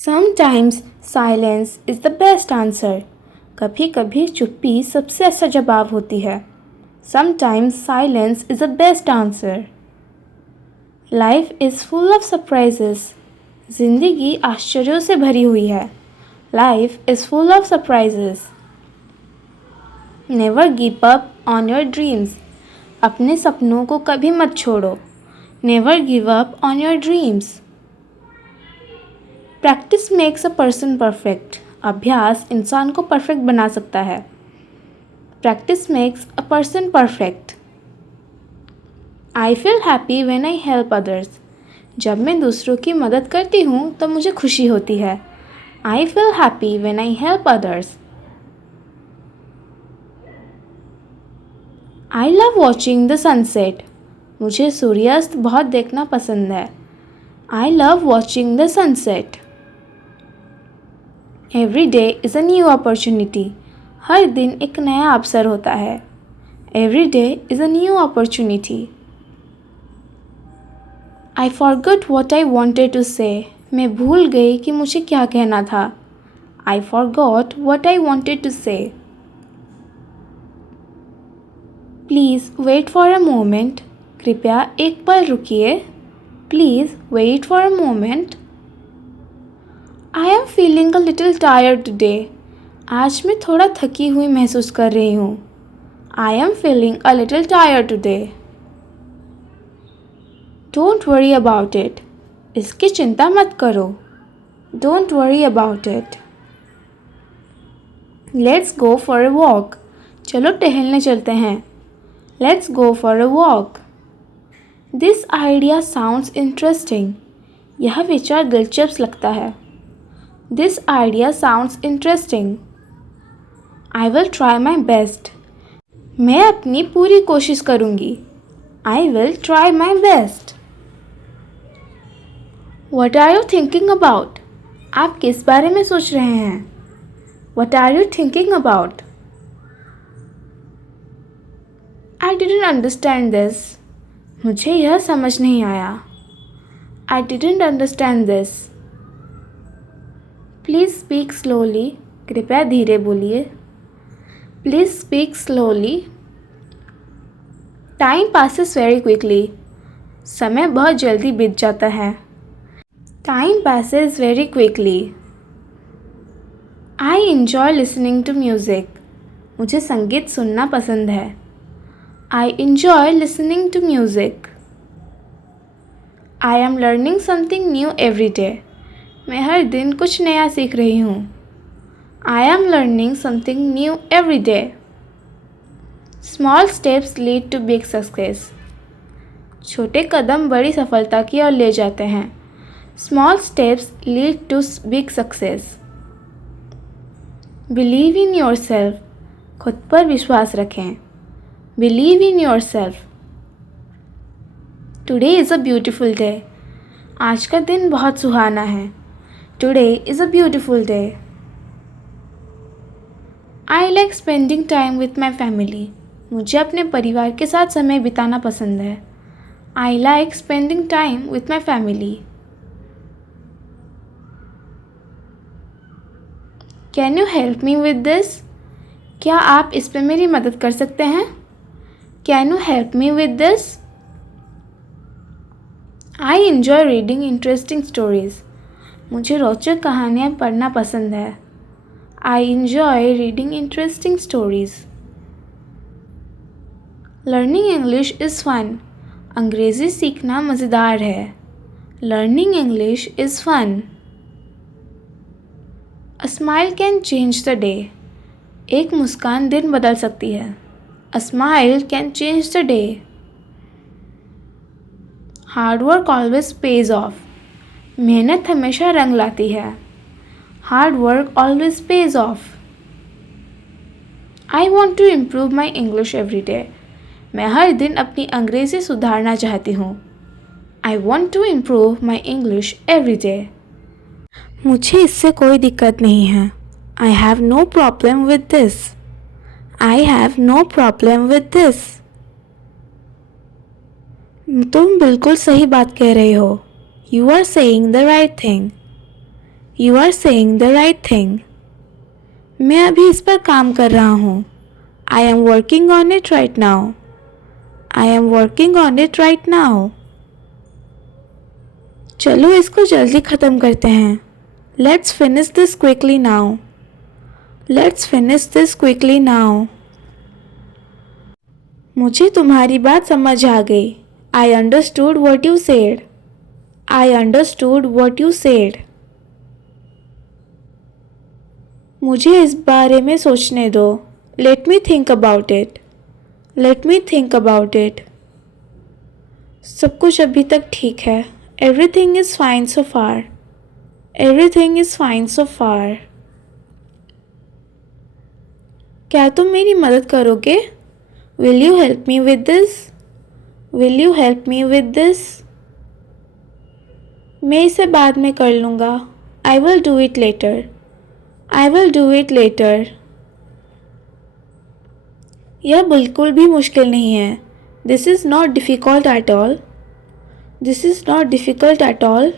Sometimes silence is the best answer. कभी कभी चुप्पी सबसे अच्छा जवाब होती है. Sometimes silence is the best answer. Life is full of surprises. जिंदगी आश्चर्यों से भरी हुई है. Life is full of surprises. Never give up on your dreams. अपने सपनों को कभी मत छोड़ो. Never give up on your dreams. Practice makes a person perfect. अभ्यास इंसान को परफेक्ट बना सकता है. Practice makes a person perfect. I feel happy when I help others. जब मैं दूसरों की मदद करती हूँ तो मुझे खुशी होती है. I feel happy when I help others. I love watching the sunset. मुझे सूर्यास्त बहुत देखना पसंद है. I love watching the sunset. Every day is a new opportunity. हर दिन एक नया अवसर होता है. Every day is a new opportunity. I forgot what I wanted to say. मैं भूल गई कि मुझे क्या कहना था. I forgot what I wanted to say. Please wait for a moment. कृपया एक पल रुकिए. Please wait for a moment. I am feeling a little tired today. आज मैं थोड़ा थकी हुई महसूस कर रही हूँ. I am feeling a little tired today. Don't worry about it. इसकी चिंता मत करो. Don't worry about it. Let's go for a walk. चलो टहलने चलते हैं. Let's go for a walk. This idea sounds interesting. यह विचार दिलचस्प लगता है. This idea sounds interesting. I will try my best. मैं अपनी पूरी कोशिश करूँगी. I will try my best. What are you thinking about? आप किस बारे में सोच रहे हैं? What are you thinking about? I didn't understand this. मुझे यह समझ नहीं आया. I didn't understand this. Please speak slowly. कृपया धीरे बोलिए. Please speak slowly. Time passes very quickly. समय बहुत जल्दी बीत जाता है. Time passes very quickly. I enjoy listening to music. मुझे संगीत सुनना पसंद है. I enjoy listening to music. I am learning something new every day. मैं हर दिन कुछ नया सीख रही हूँ. I am learning something new every day. Small steps lead to big success. छोटे कदम बड़ी सफलता की ओर ले जाते हैं. Small steps lead to big success. Believe in yourself. खुद पर विश्वास रखें. Believe in yourself. Today is a beautiful day. आज का दिन बहुत सुहाना है. Today is a beautiful day. I like spending time with my family. मुझे अपने परिवार के साथ समय बिताना पसंद है. I like spending time with my family. Can you help me with this? क्या आप इस पे मेरी मदद कर सकते हैं? Can you help me with this? I enjoy reading interesting stories. मुझे रोचक कहानियाँ पढ़ना पसंद है. I enjoy reading interesting stories. Learning English is fun. अंग्रेज़ी सीखना मज़ेदार है. Learning English is fun. A smile can change the day. एक मुस्कान दिन बदल सकती है. A smile can change the day. Hard work always pays off. मेहनत हमेशा रंग लाती है. Hard work always pays off. I want to improve my English every day. मैं हर दिन अपनी अंग्रेज़ी सुधारना चाहती हूँ. I want to improve my English every day. मुझे इससे कोई दिक्कत नहीं है. I have no problem with this. I have no problem with this. तुम बिल्कुल सही बात कह रहे हो. You are saying the right thing. You are saying the right thing. मैं अभी इस पर काम कर रहा हूँ. I am working on it right now. I am working on it right now. चलो इसको जल्दी ख़त्म करते हैं. Let's finish this quickly now. Let's finish this quickly now. मुझे तुम्हारी बात समझ आ गई. I understood what you said. I understood what you said. मुझे इस बारे में सोचने दो. Let me think about it. Let me think about it. सब कुछ अभी तक ठीक है. Everything is fine so far. Everything is fine so far. क्या तुम मेरी मदद करोगे? Will you help me with this? Will you help me with this? मैं इसे बाद में कर लूँगा. I will do it later. I will do it later. यह बिल्कुल भी मुश्किल नहीं है. This is not difficult at all. This is not difficult at all.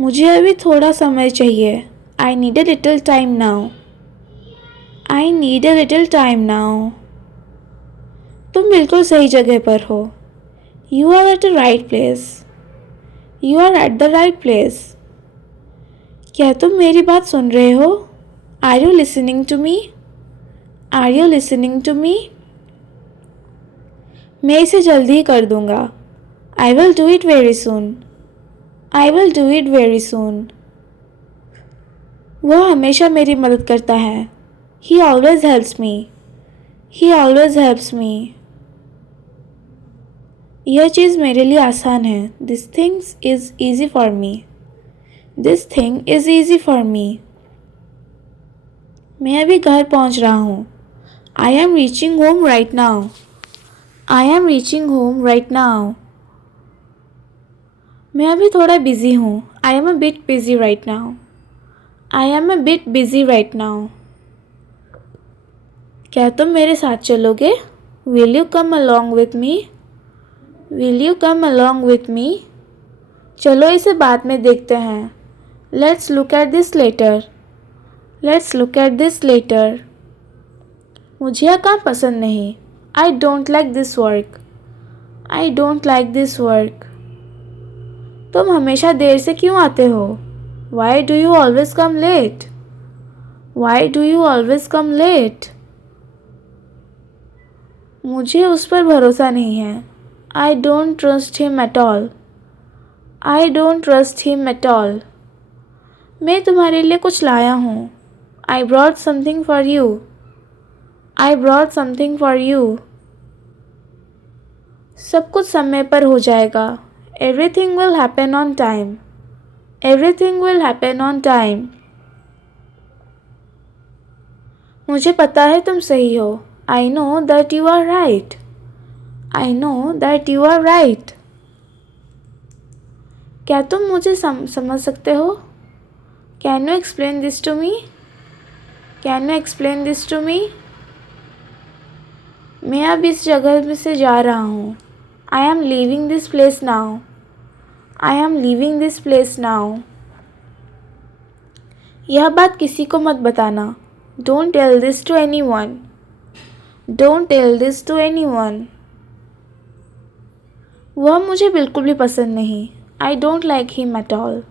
मुझे अभी थोड़ा समय चाहिए. I need a little time now. I need a little time now. तुम बिल्कुल सही जगह पर हो. You are at the right place. You are at the right place. क्या तुम मेरी बात सुन रहे हो? Are you listening to me? Are you listening to me? मैं इसे जल्दी ही कर दूँगा. I will do it very soon. I will do it very soon. वह हमेशा मेरी मदद करता है. He always helps me. He always helps me. यह चीज़ मेरे लिए आसान है. This thing is easy for me. This thing is easy for me. मैं अभी घर पहुंच रहा हूँ. I am reaching home right now. I am reaching home right now. मैं अभी थोड़ा बिजी हूँ. I am a bit busy right now. I am a bit busy right now. क्या तुम मेरे साथ चलोगे? Will you come along with me? Will you come along with me? चलो इसे बाद में देखते हैं. Let's look at this later. Let's look at this later. मुझे यह काम पसंद नहीं. I don't like this work. I don't like this work. तुम हमेशा देर से क्यों आते हो? Why do you always come late? Why do you always come late? मुझे उस पर भरोसा नहीं है. I don't trust him at all. I don't trust him at all. मैं तुम्हारे लिए कुछ लाया हूँ. I brought something for you. I brought something for you. सब कुछ समय पर हो जाएगा. Everything will happen on time. Everything will happen on time. मुझे पता है तुम सही हो. I know that you are right. I know that you are right. क्या तुम मुझे समझ सकते हो? Can you explain this to me? Can you explain this to me? मैं अब इस जगह में से जा रहा हूँ. I am leaving this place now. I am leaving this place now. यह बात किसी को मत बताना. Don't tell this to anyone. Don't tell this to anyone. वह मुझे बिल्कुल भी पसंद नहीं. I don't like him at all.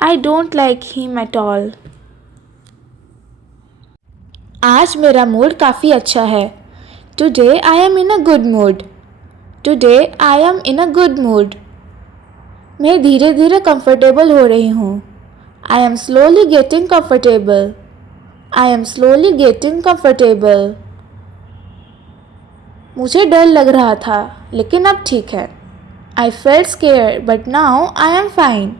I don't like him at all. आज मेरा मूड काफ़ी अच्छा है. Today I am in a good mood. Today I am in a good mood. मैं धीरे धीरे कंफर्टेबल हो रही हूँ. I am slowly getting comfortable. I am slowly getting comfortable. मुझे डर लग रहा था लेकिन अब ठीक है. I felt scared but now I am fine.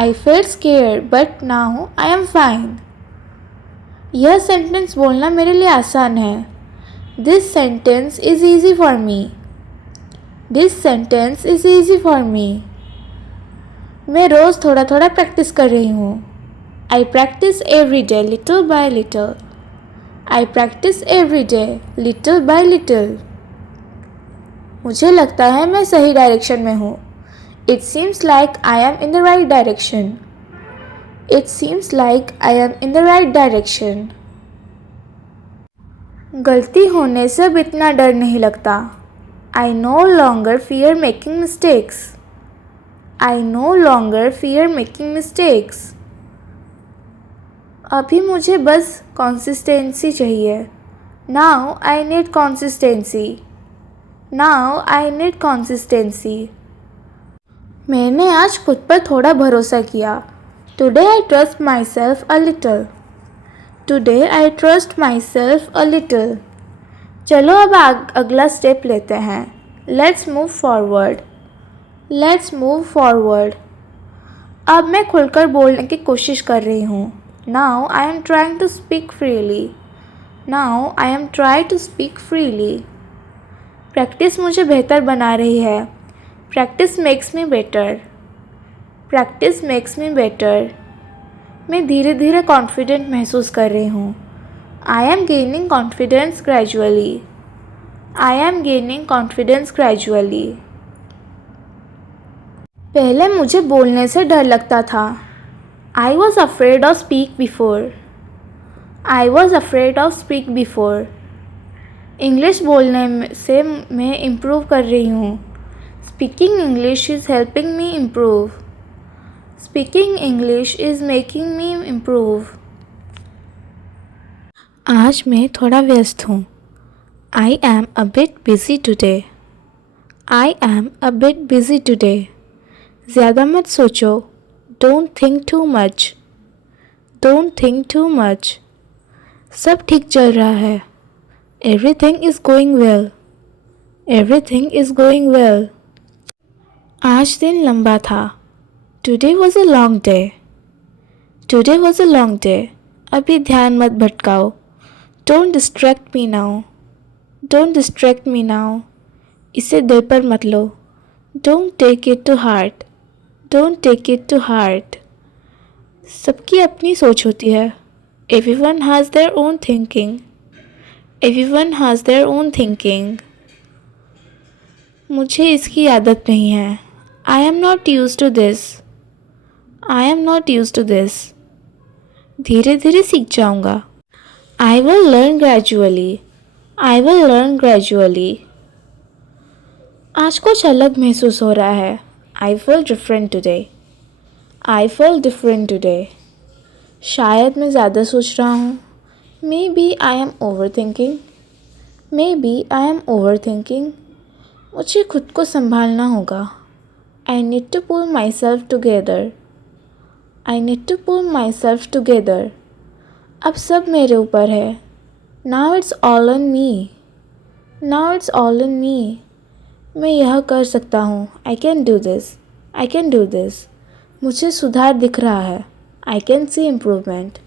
I felt scared but now I am fine. यह सेंटेंस बोलना मेरे लिए आसान है. This sentence is easy for me. This sentence is easy for me. मैं रोज़ थोड़ा थोड़ा प्रैक्टिस कर रही हूँ. I practice every day little by little. I practice every day little by little. मुझे लगता है मैं सही डायरेक्शन में हूँ. It seems like I am in the right direction. It seems like I am in the right direction. गलती होने से अब इतना डर नहीं लगता. I no longer fear making mistakes. I no longer fear making mistakes. अभी मुझे बस consistency चाहिए. Now I need consistency. Now I need consistency. मैंने आज खुद पर थोड़ा भरोसा किया. Today I trust myself a little. Today I trust myself a little. चलो अब अगला स्टेप लेते हैं. Let's move forward. Let's move forward. अब मैं खुलकर बोलने की कोशिश कर रही हूँ. Now I am trying to speak freely. Now I am trying to speak freely. Practice मुझे बेहतर बना रही है. Practice makes me better. Practice makes me better. मैं धीरे धीरे कॉन्फिडेंट महसूस कर रही हूँ. I am gaining confidence gradually. I am gaining confidence gradually. पहले मुझे बोलने से डर लगता था. I was afraid of speak before. I was afraid of speak before. English बोलने से मैं इम्प्रूव कर रही हूँ. Speaking English is helping me improve. Speaking English is making me improve. आज मैं थोड़ा व्यस्त हूँ. I am a bit busy today. I am a bit busy today. ज़्यादा मत सोचो. Don't think too much. Don't think too much. सब ठीक चल रहा है. Everything is going well. Everything is going well. आज दिन लंबा था. Today was a long day. Today was a long day. अभी ध्यान मत भटकाओ. Don't distract me now. Don't distract me now. इसे दिल पर मत लो. Don't take it to heart. Don't take it to heart. सबकी अपनी सोच होती है. Everyone has their own thinking. Everyone has their own thinking. मुझे इसकी आदत नहीं है. I am not used to this. I am not used to this. धीरे धीरे सीख जाऊंगा. I will learn gradually. I will learn gradually. आज कुछ अलग महसूस हो रहा है. I feel different today. I feel different today. शायद मैं ज़्यादा सोच रहा हूँ. Maybe I am overthinking. Maybe I am overthinking. मुझे खुद को संभालना होगा. I need to pull myself together. I need to pull myself together. अब सब मेरे ऊपर है. Now it's all on me. Now it's all on me. मैं यह कर सकता हूँ. I can do this. I can do this. मुझे सुधार दिख रहा है. I can see improvement.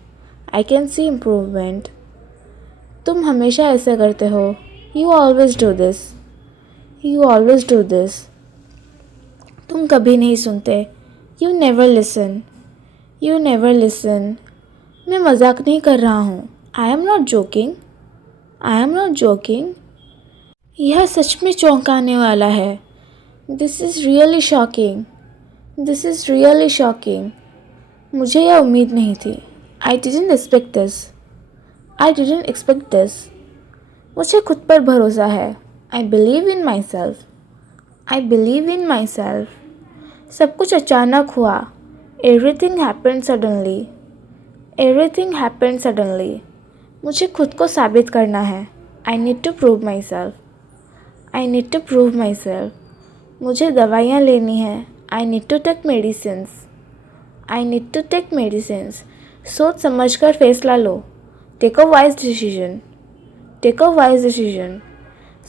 I can see improvement. तुम हमेशा ऐसा करते हो. You always do this. You always do this. तुम कभी नहीं सुनते. You never listen. You never listen. मैं मजाक नहीं कर रहा हूँ. I am not joking. I am not joking. यह सच में चौंकाने वाला है. This is really shocking. This is really shocking. मुझे यह उम्मीद नहीं थी. I didn't expect this. I didn't expect this. मुझे खुद पर भरोसा है. I believe in myself. I believe in myself. सब कुछ अचानक हुआ. Everything happened suddenly. Everything happened suddenly. मुझे खुद को साबित करना है. I need to prove myself. I need to prove myself. मुझे दवाइयाँ लेनी है. I need to take medicines. I need to take medicines. सोच समझकर फैसला लो. Take a wise decision. Take a wise decision.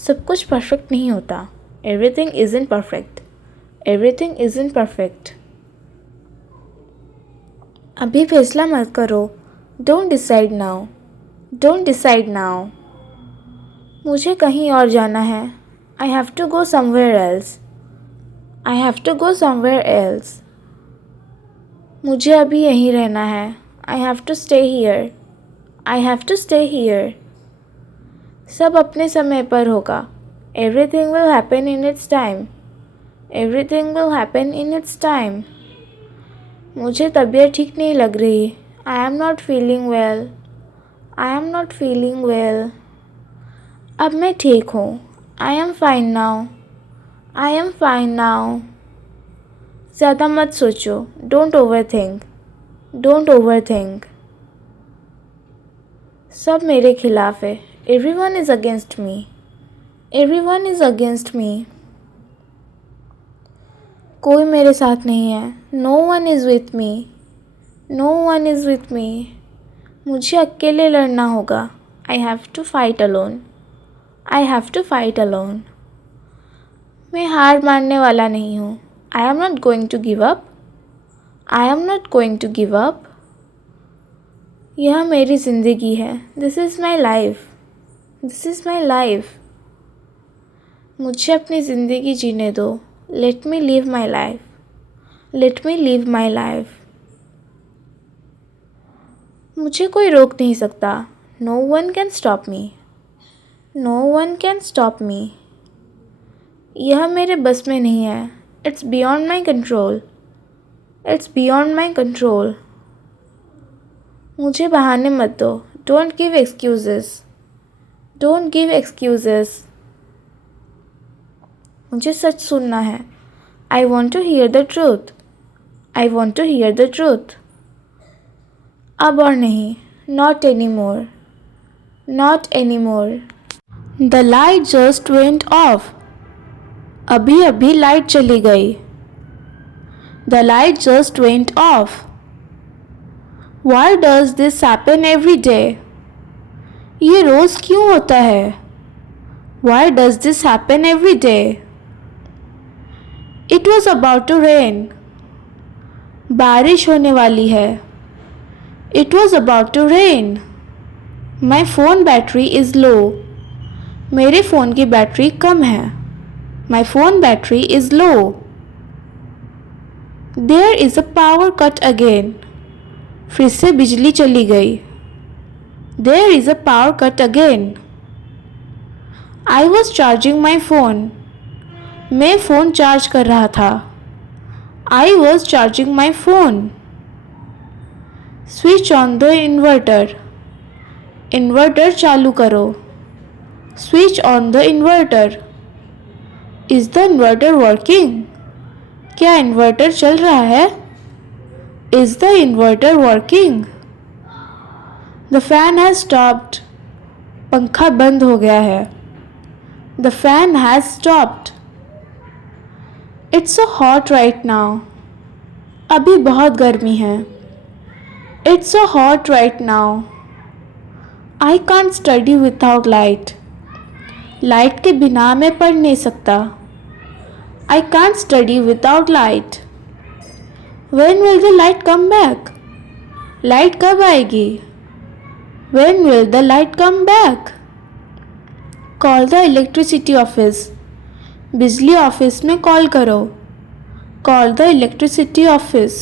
सब कुछ परफेक्ट नहीं होता. Everything isn't perfect. Everything isn't perfect. अभी फैसला मत करो. Don't decide now. Don't decide now. मुझे कहीं और जाना है. I have to go somewhere else. I have to go somewhere else. मुझे अभी यहीं रहना है. I have to stay here. I have to stay here. सब अपने समय पर होगा. Everything will happen in its time. Everything will happen in its time. मुझे तबीयत ठीक नहीं लग रही. I am not feeling well. I am not feeling well. अब मैं ठीक हूँ. I am fine now. I am fine now. ज़्यादा मत सोचो. Don't overthink. Don't overthink. सब मेरे खिलाफ है. Everyone is against me. Everyone is against me. कोई मेरे साथ नहीं है. No one is with me. No one is with me. मुझे अकेले लड़ना होगा. I have to fight alone. I have to fight alone. मैं हार मानने वाला नहीं हूँ. I am not going to give up. I am not going to give up. यह मेरी ज़िंदगी है. This is my life. This is my life. मुझे अपनी ज़िंदगी जीने दो. Let me live my life. Let me live my life. मुझे कोई रोक नहीं सकता. No one can stop me. No one can stop me. यह मेरे बस में नहीं है. It's beyond my control. It's beyond my control. मुझे बहाने मत दो. Don't give excuses. Don't give excuses. मुझे सच सुनना है. I want to hear the truth. I want to hear the truth. अब और नहीं. Not anymore. Not anymore. The light just went off. अभी अभी लाइट चली गई. The light just went off. Why does this happen every day? ये रोज़ क्यों होता है? Why does this happen every day? It was about to rain. बारिश होने वाली है. It was about to rain. My phone battery is low. मेरे phone की बैटरी कम है. My phone battery is low. There is a power cut again. फिर से बिजली चली गई. There is a power cut again. I was charging my phone. मैं phone charge कर रहा था. I was charging my phone. Switch on the inverter. Inverter चालू करो. Switch on the inverter. Is the inverter working? क्या inverter चल रहा है? Is the inverter working? The fan has stopped. पंखा बंद हो गया है. The fan has stopped. It's so hot right now. अभी बहुत गर्मी है. It's so hot right now. I can't study without light. Light के बिना मैं पढ़ नहीं सकता. I can't study without light. When will the light come back? Light कब आएगी? When will the light come back? Call the electricity office. बिजली office में कॉल करो. Call the electricity office.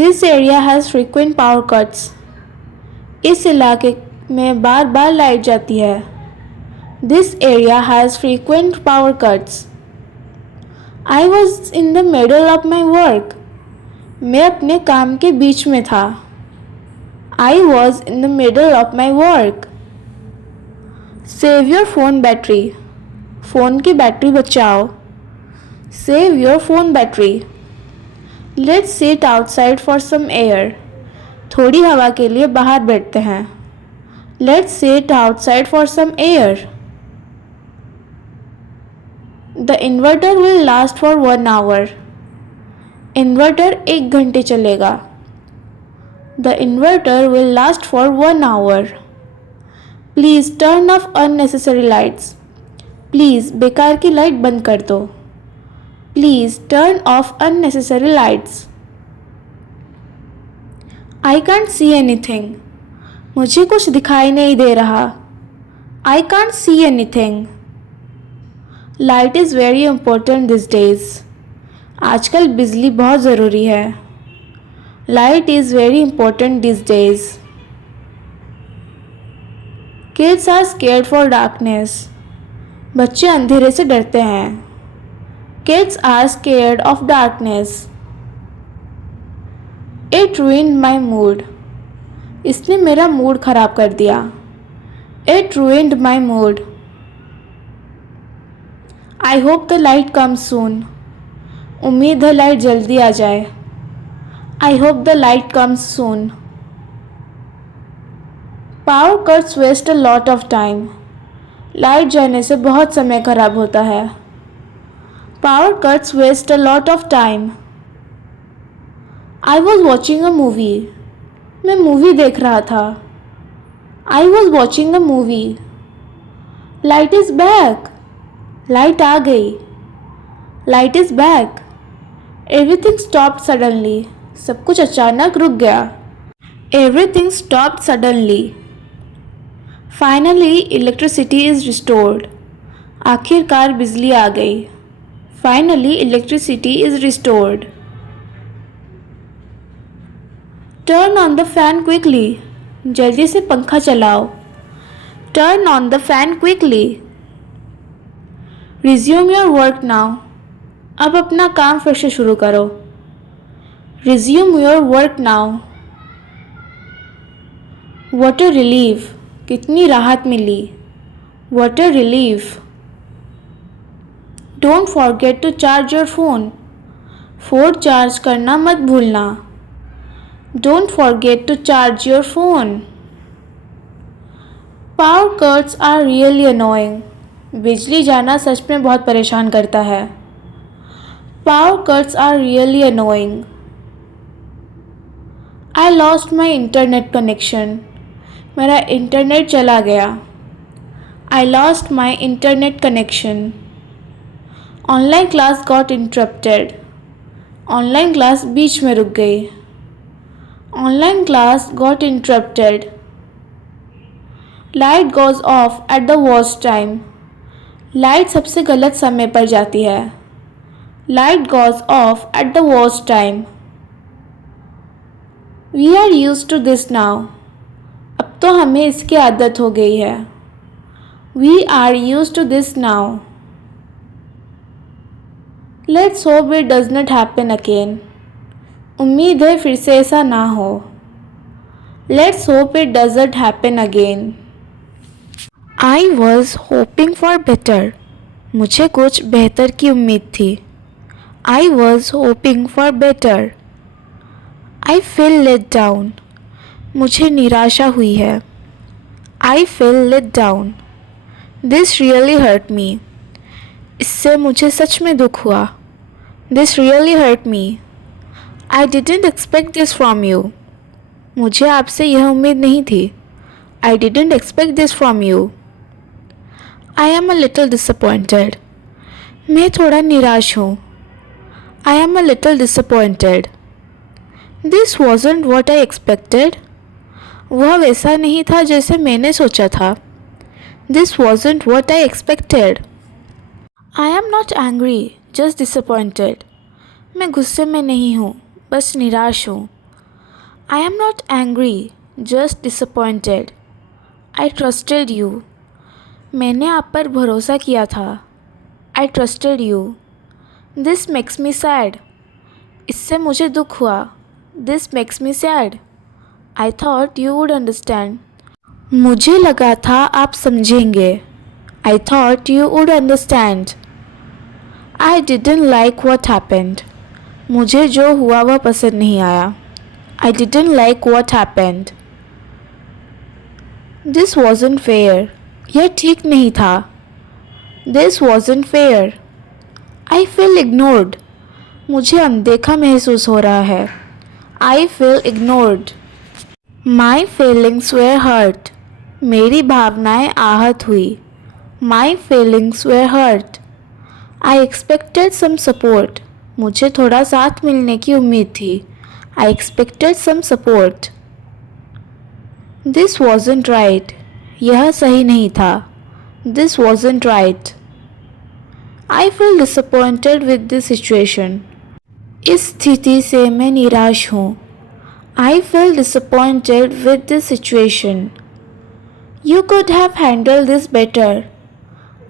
This area has frequent power cuts. इस इलाके में बार बार light जाती है. This area has frequent power cuts. I was in the middle of my work. मैं अपने काम के बीच में था. I was in the middle of my work. Save your phone battery. Phone की बैटरी बचाओ. Save your phone battery. Let's sit outside for some air. थोड़ी हवा के लिए बाहर बैठते हैं. Let's sit outside for some air. The inverter will last for 1 hour. Inverter 1 घंटे चलेगा. The inverter will last for 1 hour. Please turn off unnecessary lights. Please बेकार की लाइट बंद कर दो. Please turn off unnecessary lights. I can't see anything. मुझे कुछ दिखाई नहीं दे रहा. I can't see anything. Light is very important this days. आजकल बिजली बहुत ज़रूरी है. Light is very important this days. Kids are scared for darkness. बच्चे अंधेरे से डरते हैं. Kids are scared of darkness. It ruined my mood. इसने मेरा मूड खराब कर दिया. It ruined my mood. I hope the light comes soon. उम्मीद है लाइट जल्दी आ जाए. I hope the light comes soon. Power cuts waste a lot of time. Light जाने से बहुत समय खराब होता है. Power cuts waste a lot of time. I was watching a movie. मैं मूवी देख रहा था. I was watching a movie. Light is back. Light आ गई. Light is back. Everything stopped suddenly. सब कुछ अचानक रुक गया. Everything stopped suddenly. Finally, electricity is restored. आखिरकार बिजली आ गई. Finally, electricity is restored. Turn on the fan quickly. जल्दी से पंखा चलाओ. Turn on the fan quickly. Resume your work now. अब अपना काम फिर से शुरू करो. Resume your work now. What a relief. कितनी राहत मिली. What a relief. Don't forget to charge your phone. Phone charge करना मत भूलना. Don't forget to charge your phone. Power cuts are really annoying. बिजली जाना सच में बहुत परेशान करता है. Power cuts are really annoying. I lost my internet connection. मेरा इंटरनेट चला गया. I lost my internet connection. Online class got interrupted. Online class बीच में रुक गई. Online class got interrupted. Light goes off at the worst time. Light सबसे गलत समय पर जाती है. Light goes off at the worst time. We are used to this now. अब तो हमें इसकी आदत हो गई है. We are used to this now. Let's hope it does not happen again. उम्मीद है फिर से ऐसा ना हो. Let's hope it doesn't happen again. I was hoping for better. मुझे कुछ बेहतर की उम्मीद थी. I was hoping for better. I feel let down. मुझे निराशा हुई है. I feel let down. This really hurt me. इससे मुझे सच में दुख हुआ. This really hurt me. I didn't expect this from you. मुझे आपसे यह उम्मीद नहीं थी. I didn't expect this from you. I am a little disappointed. मैं थोड़ा निराश हूँ. I am a little disappointed. This wasn't what I expected. वह वैसा नहीं था जैसे मैंने सोचा था. This wasn't what I expected. I am not angry, just disappointed. मैं गुस्से में नहीं हूँ, बस निराश हूँ. I am not angry, just disappointed. I trusted you. मैंने आप पर भरोसा किया था. I trusted you. This makes me sad. इससे मुझे दुख हुआ. This makes me sad. I thought you would understand. मुझे लगा था आप समझेंगे. I thought you would understand. I didn't like what happened. मुझे जो हुआ वह पसंद नहीं आया. I didn't like what happened. This wasn't fair. यह ठीक नहीं था. This wasn't fair. I feel ignored. मुझे अनदेखा महसूस हो रहा है. I feel ignored. My feelings were hurt. मेरी भावनाएं आहत हुई. My feelings were hurt. I expected some support. मुझे थोड़ा साथ मिलने की उम्मीद थी. I expected some support. This wasn't right. यह सही नहीं था. This wasn't right. I feel disappointed with this situation. इस स्थिति से मैं निराश हूँ. I feel disappointed with this situation. You could have handled this better.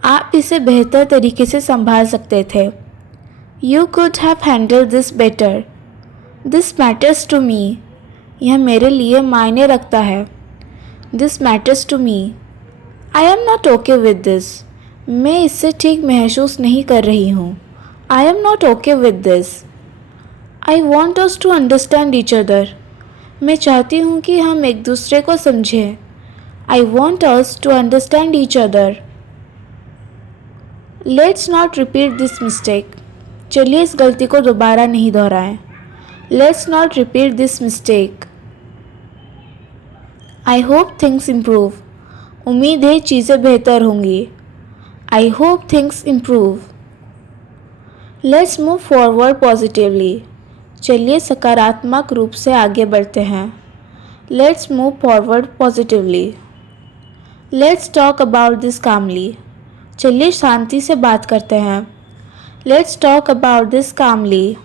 आप इसे बेहतर तरीके से संभाल सकते थे. You could have handled this better. This matters to me. यह मेरे लिए मायने रखता है. This matters to me. I am not okay with this. मैं इससे ठीक महसूस नहीं कर रही हूँ. I am not okay with this. I want us to understand each other. मैं चाहती हूँ कि हम एक दूसरे को समझें. I want us to understand each other. Let's not repeat this mistake. चलिए इस गलती को दोबारा नहीं दोहराएं. Let's not repeat this mistake. I hope things improve. उम्मीद है चीज़ें बेहतर होंगी. I hope things improve. Let's move forward positively. चलिए सकारात्मक रूप से आगे बढ़ते हैं. Let's move forward positively. Let's talk about this calmly. चलिए शांति से बात करते हैं. Let's talk about this calmly.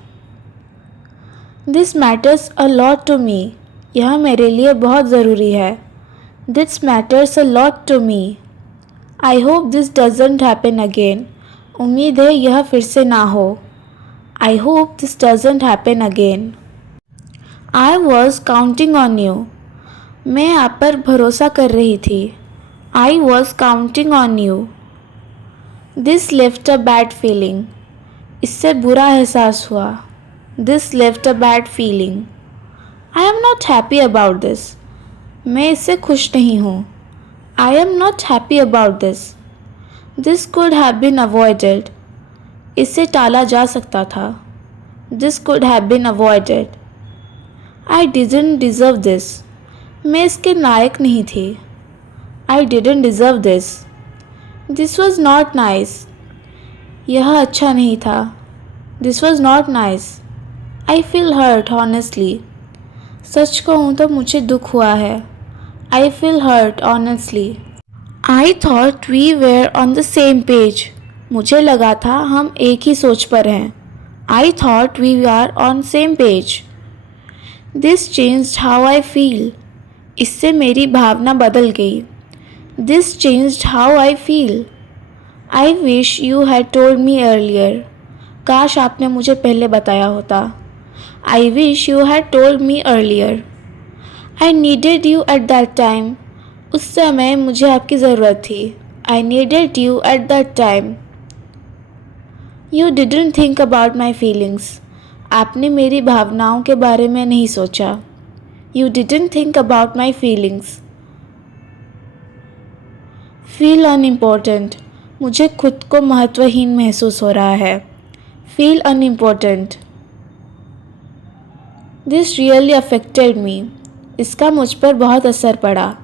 This matters a lot to me. यह मेरे लिए बहुत ज़रूरी है. This matters a lot to me. I hope this doesn't happen again. उम्मीद है यह फिर से ना हो. I hope this doesn't happen again. I was counting on you. मैं आप पर भरोसा कर रही थी. I was counting on you. This left a bad feeling. इससे बुरा एहसास हुआ. This left a bad feeling. I am not happy about this. मैं इससे खुश नहीं हूँ. I am not happy about this. This could have been avoided. इससे टाला जा सकता था. This could have been avoided. I didn't deserve this. मैं इसके लायक नहीं थी. I didn't deserve this. This was not nice. यह अच्छा नहीं था. This was not nice. I feel hurt honestly. सच कहूँ तो मुझे दुख हुआ है. I feel hurt honestly. I thought we were on the same page. मुझे लगा था हम एक ही सोच पर हैं. I thought we were on same page. This changed how I feel. इससे मेरी भावना बदल गई. This changed how I feel. I wish you had told me earlier. काश आपने मुझे पहले बताया होता. I wish you had told me earlier. I needed you at that time. उस समय मुझे आपकी ज़रूरत थी. I needed you at that time. You didn't think about my feelings. आपने मेरी भावनाओं के बारे में नहीं सोचा. You didn't think about my feelings. Feel unimportant. मुझे खुद को महत्वहीन महसूस हो रहा है. Feel unimportant. This really affected me. इसका मुझ पर बहुत असर पड़ा.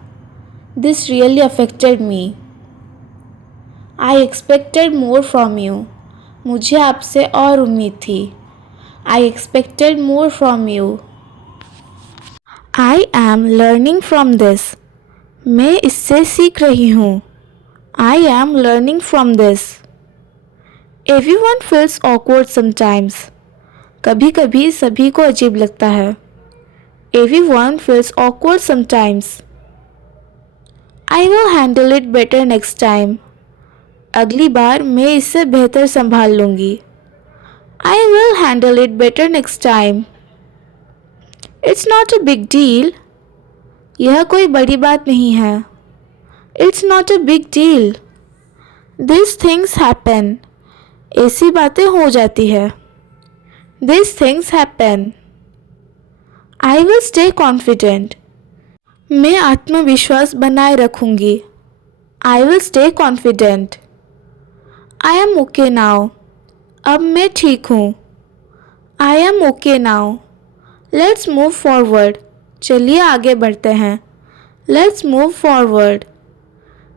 This really affected me. I expected more from you. मुझे आपसे और उम्मीद थी. I expected more from you. I am learning from this. मैं इससे सीख रही हूँ. I am learning from this. Everyone feels awkward sometimes. कभी कभी सभी को अजीब लगता है. Everyone feels awkward sometimes. I will handle it better next time. अगली बार मैं इससे बेहतर संभाल लूँगी. I will handle it better next time. It's not a big deal. यह कोई बड़ी बात नहीं है. It's not a big deal. These things happen. ऐसी बातें हो जाती है. These things happen. I will stay confident. मैं आत्मविश्वास बनाए रखूँगी. I will stay confident. I am okay now. अब मैं ठीक हूँ. I am okay now. Let's move forward. चलिए आगे बढ़ते हैं. Let's move forward.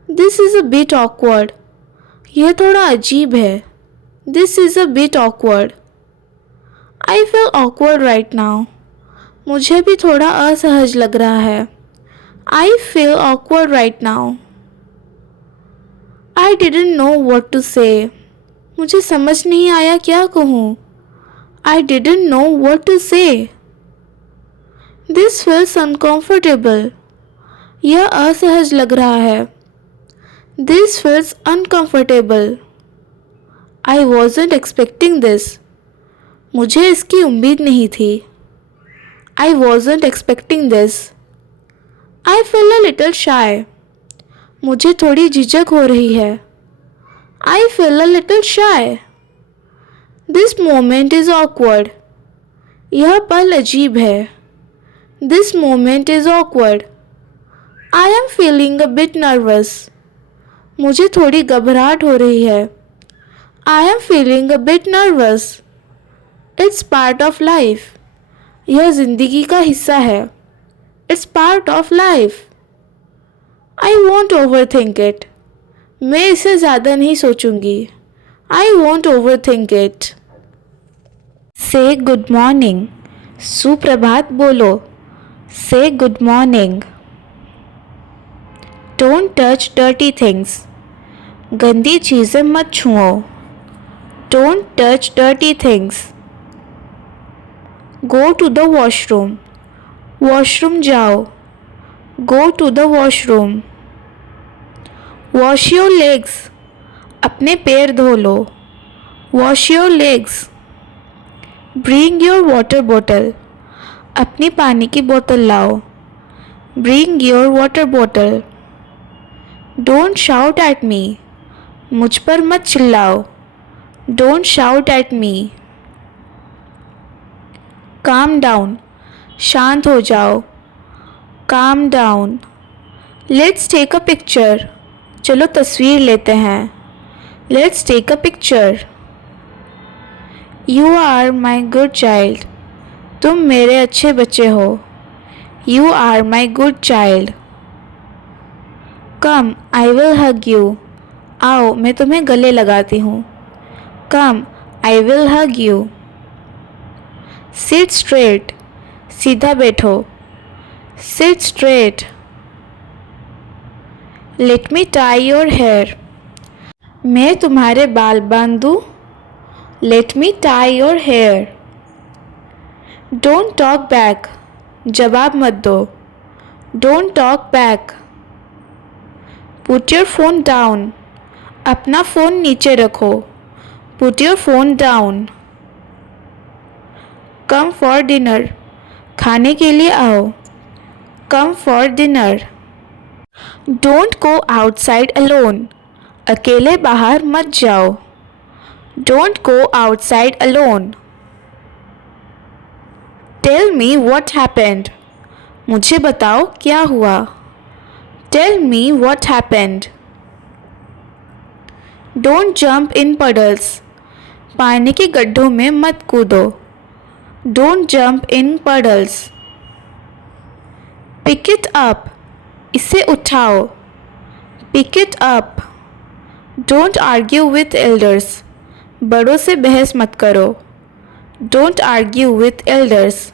This is a bit awkward. यह थोड़ा अजीब है. This is a bit awkward. I feel awkward right now. मुझे भी थोड़ा असहज लग रहा है. I feel awkward right now. I didn't know what to say. मुझे समझ नहीं आया क्या कहूँ. I didn't know what to say. This feels uncomfortable. यह असहज लग रहा है. This feels uncomfortable. I wasn't expecting this. मुझे इसकी उम्मीद नहीं थी। I wasn't expecting this. I feel a little shy. मुझे थोड़ी झिझक हो रही है। I feel a little shy. This moment is awkward. यह पल अजीब है। This moment is awkward. I am feeling a bit nervous. मुझे थोड़ी घबराहट हो रही है। I am feeling a bit nervous. It's part of life. यह जिंदगी का हिस्सा है। It's part of life. I won't overthink it. मैं इसे ज़्यादा नहीं सोचूंगी। I won't overthink it. Say good morning. सुप्रभात बोलो। Say good morning. Don't touch dirty things. गंदी चीज़ें मत छुओ। Don't touch dirty things. Go to the washroom. Washroom जाओ। Go to the washroom. Wash your legs. अपने पैर धो लो। Wash your legs. Bring your water bottle. अपनी पानी की बोतल लाओ। Bring your water bottle. Don't shout at me. मुझ पर मत चिल्लाओ। Don't shout at me. Calm down. शांत हो जाओ। Calm down. Let's take a picture. चलो तस्वीर लेते हैं। Let's take a picture. You are my good child. तुम मेरे अच्छे बच्चे हो। You are my good child. Come, I will hug you. आओ मैं तुम्हें गले लगाती हूँ। Come, I will hug you. Sit straight. सीधा बैठो। Sit straight. Let me tie your hair. मैं तुम्हारे बाल बांध दूँ। Let me tie your hair. Don't talk back. जवाब मत दो। Don't talk back. Put your phone down. अपना फ़ोन नीचे रखो। Put your phone down. Come for dinner. खाने के लिए आओ। Come for dinner. Don't go outside alone. अकेले बाहर मत जाओ। Don't go outside alone. Tell me what happened. मुझे बताओ क्या हुआ। Tell me what happened. Don't jump in puddles. पानी के गड्ढों में मत कूदो। Don't jump in puddles. Pick it up. इसे उठाओ। Pick it up. Don't argue with elders. बड़ों से बहस मत करो। Don't argue with elders.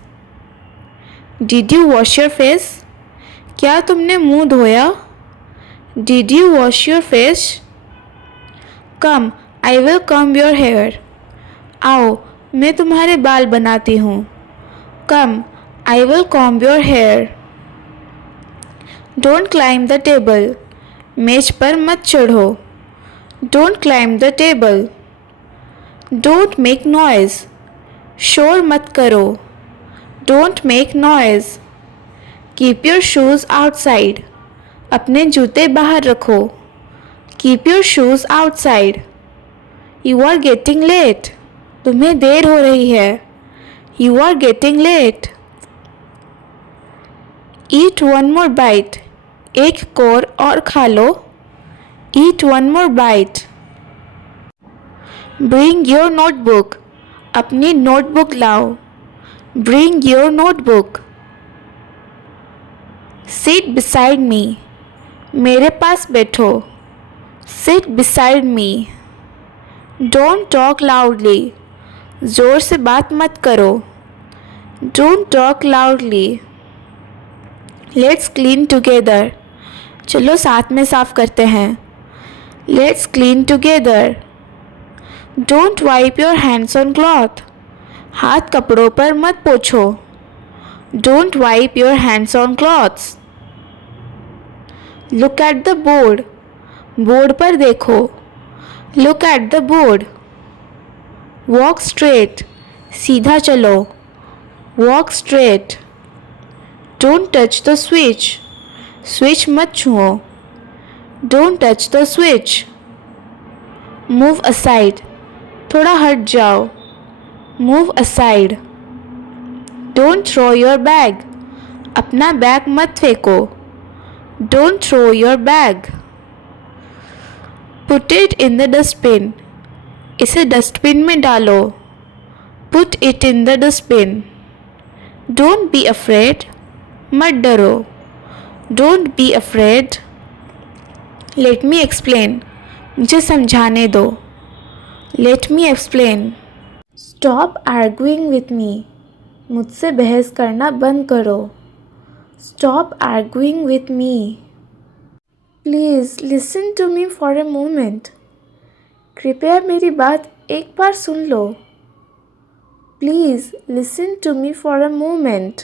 Did you wash your face? क्या तुमने मुंह धोया? Did you wash your face? Come, I will comb your hair. आओ मैं तुम्हारे बाल बनाती हूँ। Come, I will comb your hair. Don't climb the table. मेज पर मत चढ़ो। Don't climb the table. Don't make noise. शोर मत करो। Don't make noise. Keep your shoes outside. अपने जूते बाहर रखो। Keep your shoes outside. You are getting late. तुम्हें देर हो रही है। You are getting late. Eat one more bite. एक कोर और खा लो। Eat one more bite. Bring your notebook. अपनी नोटबुक लाओ। Bring your notebook. Sit beside me. मेरे पास बैठो। Sit beside me. Don't talk loudly. ज़ोर से बात मत करो। Don't talk loudly. Let's clean together. चलो साथ में साफ करते हैं। Let's clean together. Don't wipe your hands on cloth. हाथ कपड़ों पर मत पोंछो। Don't wipe your hands on cloths. Look at the board. Board पर देखो। Look at the board. Walk straight. सीधा चलो, walk straight. Don't touch the switch, switch मत छुओ। Don't touch the switch. Move aside, थोड़ा हट जाओ। Move aside. Don't throw your bag, अपना बैग मत फेंको। Don't throw your bag. Put it in the dustbin, इसे डस्टबिन में डालो। Put it in the dustbin. Don't be afraid, मत डरो। Don't be afraid. Let me explain, मुझे समझाने दो। Let me explain. Stop arguing with मी, मुझसे बहस करना बंद करो। Stop arguing with me. Please listen to me for a moment, कृपया मेरी बात एक बार सुन लो। Please listen to me for a moment.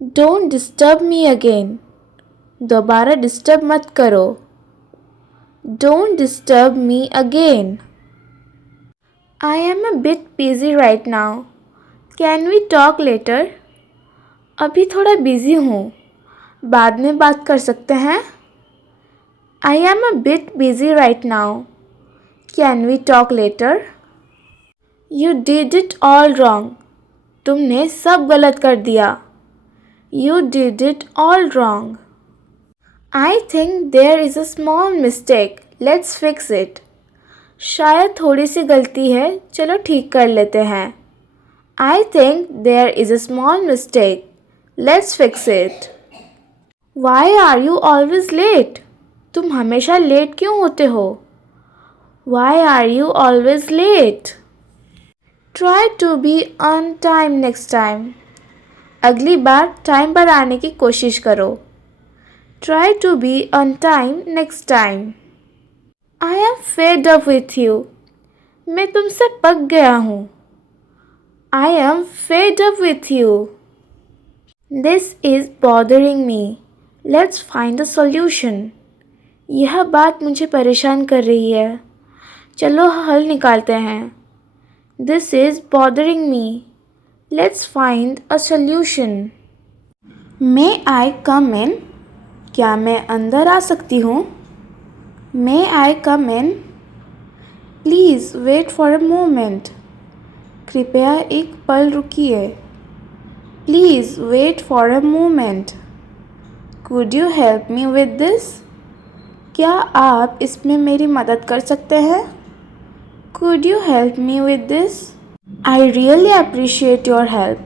Don't disturb me again, दोबारा डिस्टर्ब मत करो। Don't disturb me again. I am a bit busy right now, can we talk later? अभी थोड़ा बिजी हूँ, बाद में बात कर सकते हैं। I am a bit busy right now, can we talk later? You did it all wrong, तुमने सब गलत कर दिया। You did it all wrong. I think there is a small mistake, let's fix it. शायद थोड़ी सी गलती है, चलो ठीक कर लेते हैं। I think there is a small mistake, let's fix it. Why are you always late, तुम हमेशा लेट क्यों होते हो? Why are you always late? Try to be on time next time, अगली बार टाइम पर आने की कोशिश करो। Try to be on time next time. I am fed up with you, मैं तुमसे पक गया हूँ। I am fed up with you. This is bothering me, let's find a solution. यह बात मुझे परेशान कर रही है, चलो हल निकालते हैं। This is bothering me, let's find a solution. May I come in, क्या मैं अंदर आ सकती हूँ? May I come in? Please wait for a moment, कृपया एक पल रुकिए। Please wait for a moment. Could you help me with this, क्या आप इसमें मेरी मदद कर सकते हैं? Could you help me with this? I really appreciate your help,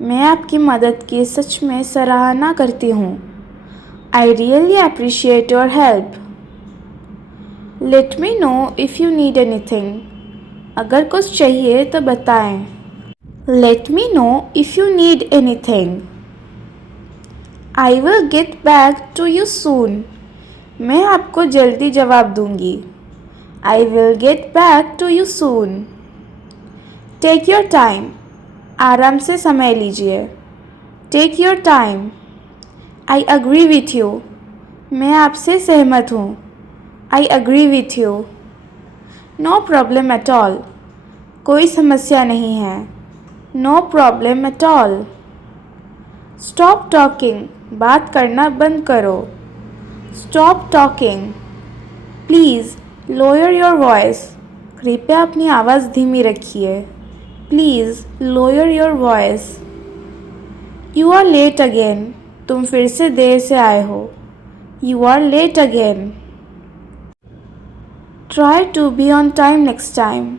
मैं आपकी मदद की सच में सराहना करती हूँ। I really appreciate your help. Let me know if you need anything, अगर कुछ चाहिए तो बताएं। Let me know if you need anything. I will get back to you soon, मैं आपको जल्दी जवाब दूंगी। I will get back to you soon. Take your time, आराम से समय लीजिए। Take your time. I agree with you, मैं आपसे सहमत हूँ। I agree with you. No problem at all, कोई समस्या नहीं है। No problem at all. Stop talking, बात करना बंद करो। Stop talking. Please lower your voice, कृपया अपनी आवाज़ धीमी रखिए। Please lower your voice. You are late again, तुम फिर से देर से आए हो। You are late again. Try to be on time next time,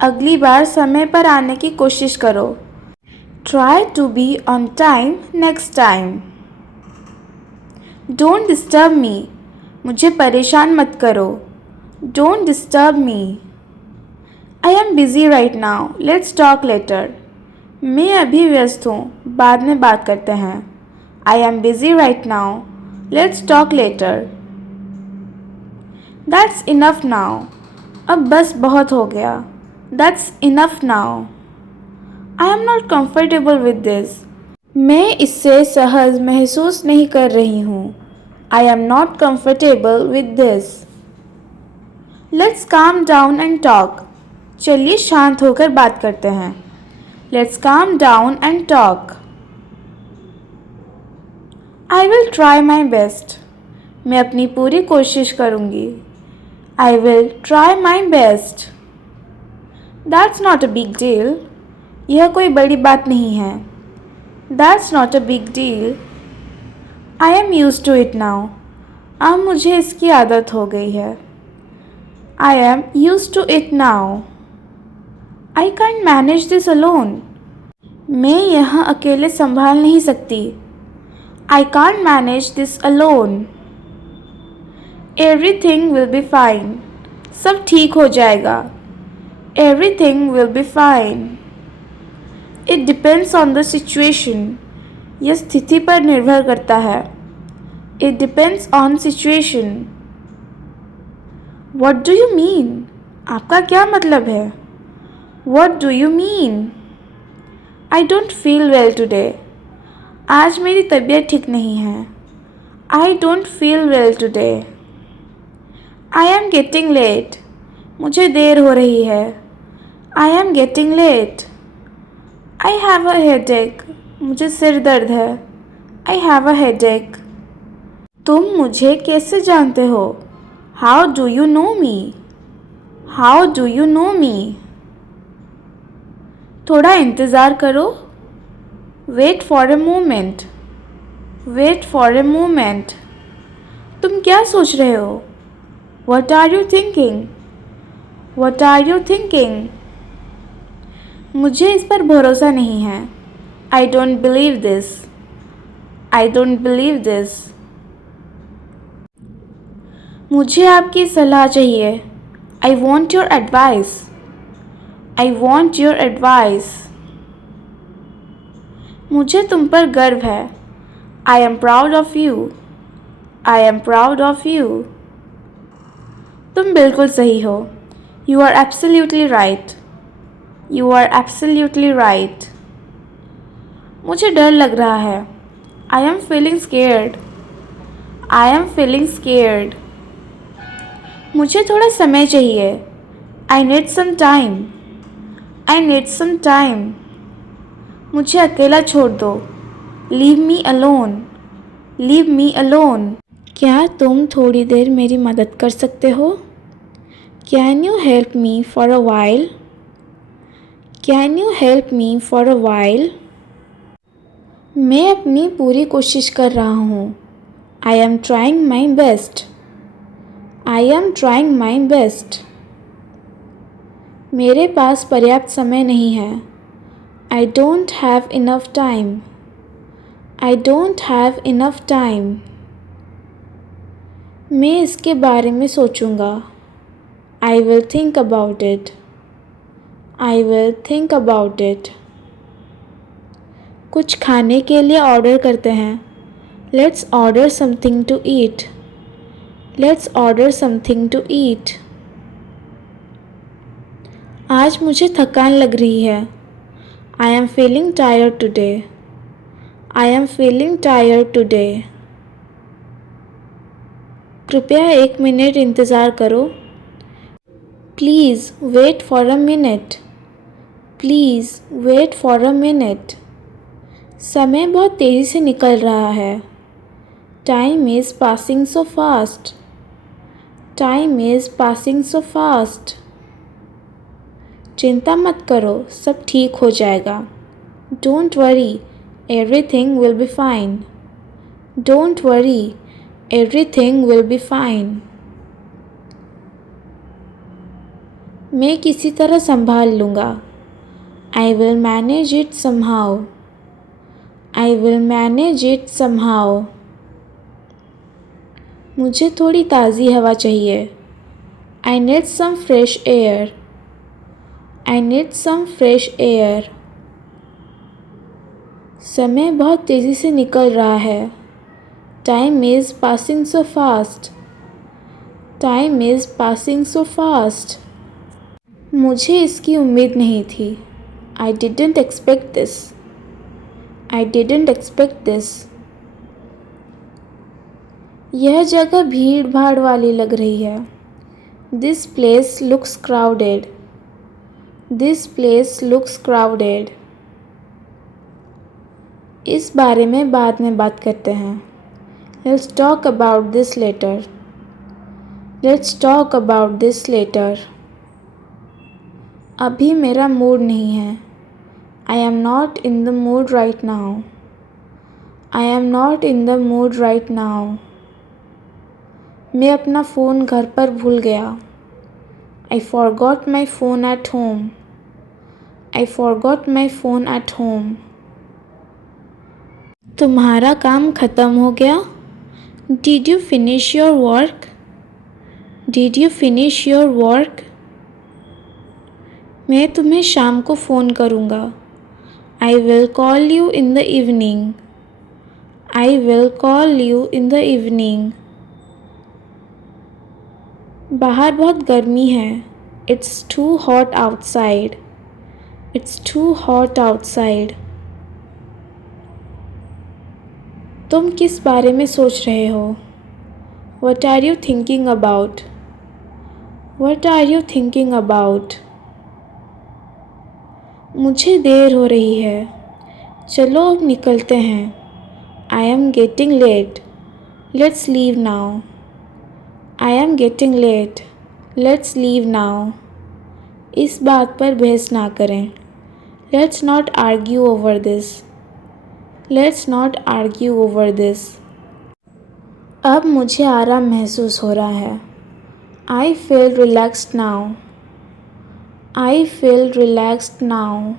अगली बार समय पर आने की कोशिश करो। Try to be on time next time. Don't disturb मी, मुझे परेशान मत करो। Don't disturb me. I am busy right now, let's talk later, मैं अभी व्यस्त हूँ, बाद में बात करते हैं। I am busy right now, let's talk later. That's enough now, अब बस बहुत हो गया। That's enough now. I am not comfortable with this, मैं इससे सहज महसूस नहीं कर रही हूँ। I am not comfortable with this. Let's calm down and talk, चलिए शांत होकर बात करते हैं। Let's calm down and talk. I will try my best. मैं अपनी पूरी कोशिश करूँगी। I will try my best. That's not a big deal. यह कोई बड़ी बात नहीं है। That's not a big deal. I am use to it now. अब मुझे इसकी आदत हो गई है। I am use to it now. I can't manage this alone. मैं यहाँ अकेले संभाल नहीं सकती। I can't manage this alone. Everything will be fine. सब ठीक हो जाएगा। Everything will be fine. It depends on the situation. यह स्थिति पर निर्भर करता है। It depends on situation. What do you mean? आपका क्या मतलब है? What do you mean? I don't feel well today. आज मेरी तबीयत ठीक नहीं है। I don't feel well today. I am getting late. मुझे देर हो रही है। I am getting late. I have a headache. मुझे सिर दर्द है। I have a headache. तुम मुझे कैसे जानते हो? How do you know me? How do you know me? थोड़ा इंतज़ार करो। Wait for a moment. Wait for a moment. तुम क्या सोच रहे हो? What are you thinking? What are you thinking? मुझे इस पर भरोसा नहीं है। I don't believe this. I don't believe this. मुझे आपकी सलाह चाहिए। I want your advice. I want your advice. मुझे तुम पर गर्व है। I am proud of you. I am proud of you. तुम बिल्कुल सही हो। You are absolutely right. You are absolutely right. मुझे डर लग रहा है। I am feeling scared. I am feeling scared. मुझे थोड़ा समय चाहिए। I need some time. I need some time. मुझे अकेला छोड़ दो। Leave me alone. Leave me alone. क्या तुम थोड़ी देर मेरी मदद कर सकते हो? Can you help me for a while? Can you help me for a while? मैं अपनी पूरी कोशिश कर रहा हूँ। I am trying my best. I am trying my best. मेरे पास पर्याप्त समय नहीं है। I don't have enough time. I don't have enough time. मैं इसके बारे में सोचूंगा। आई will think about it. I will think about it. कुछ खाने के लिए ऑर्डर करते हैं। Let's order something to eat. Let's order something to eat. आज मुझे थकान लग रही है। I am feeling tired today. I am feeling tired today. कृपया 1 मिनट इंतज़ार करो। Please wait for a minute. Please wait for a minute. समय बहुत तेज़ी से निकल रहा है। Time is passing so fast. Time is passing so fast. चिंता मत करो, सब ठीक हो जाएगा। Don't worry, everything will be fine. Don't worry, everything will be fine. मैं किसी तरह संभाल लूँगा। I will manage it somehow. I will manage it somehow. मुझे थोड़ी ताज़ी हवा चाहिए। I need some fresh air. I need some fresh air. समय बहुत तेज़ी से निकल रहा है। Time is passing so fast. Time is passing so fast. मुझे इसकी उम्मीद नहीं थी। I didn't expect this. I didn't expect this. यह जगह भीड़ भाड़ वाली लग रही है। This place looks crowded. This place looks crowded. इस बारे में बाद में बात करते हैं। Let's talk about this later. Let's talk about this later. अभी मेरा मूड नहीं है। I am not in the mood right now. I am not in the mood right now. मैं अपना फ़ोन घर पर भूल गया। I forgot my phone at home. I forgot my phone at home. तुम्हारा काम ख़त्म हो गया? Did you finish your work? Did you finish your work? मैं तुम्हें शाम को फ़ोन करूँगा। I will call you in the evening. I will call you in the evening. बाहर बहुत गर्मी है। It's too hot outside. It's too hot outside. तुम किस बारे में सोच रहे हो? What are you thinking about? What are you thinking about? मुझे देर हो रही है। चलो अब निकलते हैं। I am getting late. Let's leave now. I am getting late. Let's leave now. इस बात पर बहस ना करें। Let's not argue over this. Let's not argue over this. अब मुझे आराम महसूस हो रहा है। I feel relaxed now. I feel relaxed now.